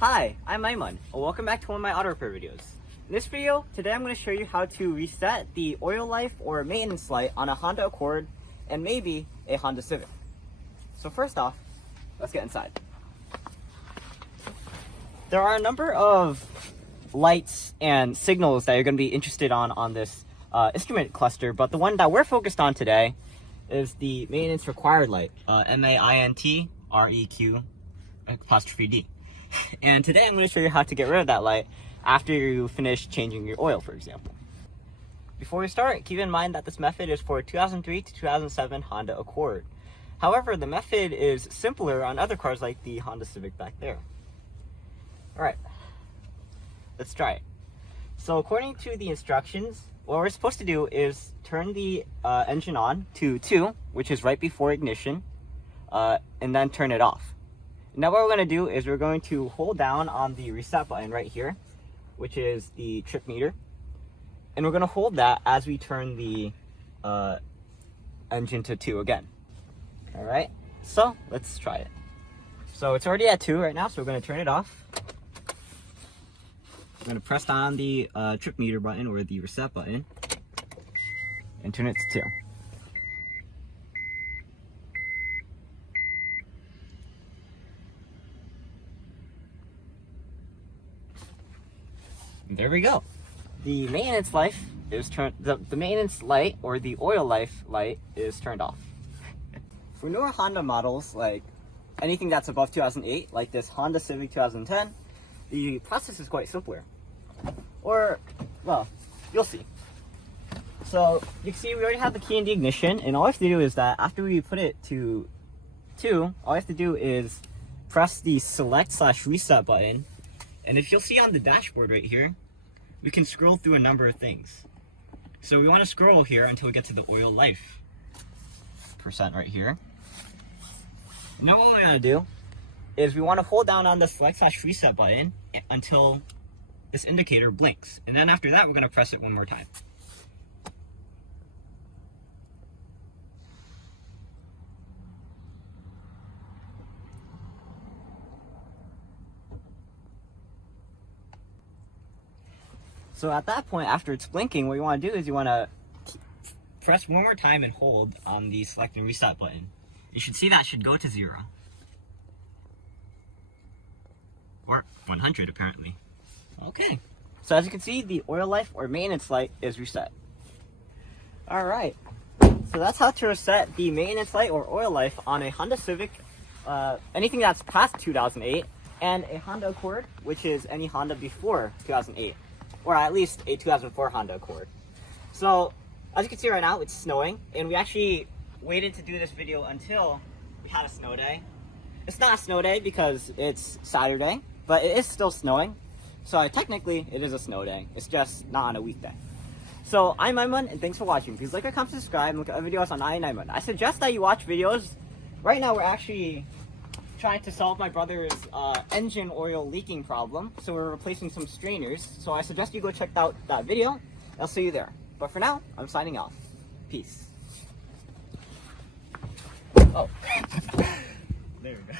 Hi, I'm Aiman, and welcome back to one of my auto repair videos. In this video, today I'm going to show you how to reset the oil life or maintenance light on a Honda Accord and maybe a Honda Civic. So first off, let's get inside. There are a number of lights and signals that you're going to be interested on this instrument cluster, but the one that we're focused on today is the maintenance required light, MAINT REQ'D. And today I'm going to show you how to get rid of that light after you finish changing your oil, for example. Before we start, keep in mind that this method is for 2003 to 2007 Honda Accord. However, the method is simpler on other cars like the Honda Civic back there. Alright, let's try it. So according to the instructions, what we're supposed to do is turn the engine on to 2, which is right before ignition, and then turn it off. Now what we're going to do is we're going to hold down on the reset button right here, which is the trip meter, and we're going to hold that as we turn the engine to 2 again. Alright, so let's try it. So it's already at 2 right now, so we're going to turn it off. We're going to press down the trip meter button or the reset button and turn it to 2. There we go. The maintenance life is turned. The maintenance light or the oil life light is turned off. For newer Honda models, like anything that's above 2008, like this Honda Civic 2010, the process is quite simpler. Or, well, you'll see. So you can see we already have the key in the ignition, and all we have to do is that after we put it to 2, all we have to do is press the select/reset button. And if you'll see on the dashboard right here, we can scroll through a number of things. So we want to scroll here until we get to the oil life percent right here. Now what we're going to do is we want to hold down on the select/reset button until this indicator blinks. And then after that, we're going to press it one more time. So at that point, after it's blinking, what you want to do is you want to press one more time and hold on the select and reset button. You should see that should go to 0. Or 100 apparently. Okay. So as you can see, the oil life or maintenance light is reset. Alright. So that's how to reset the maintenance light or oil life on a Honda Civic, anything that's past 2008, and a Honda Accord, which is any Honda before 2008. Or at least a 2004 Honda Accord. So, as you can see right now, it's snowing, and we actually waited to do this video until we had a snow day. It's not a snow day because it's Saturday, but it is still snowing. So technically, it is a snow day. It's just not on a weekday. So, I'm Aiman, and thanks for watching. Please like, comment, subscribe, and look at other videos on EyeOnAiman. I suggest that you watch videos. Right now, we're actually trying to solve my brother's engine oil leaking problem, so we're replacing some strainers. So I suggest you go check out that video. I'll see you there. But for now, I'm signing off. Peace. Oh. There we go.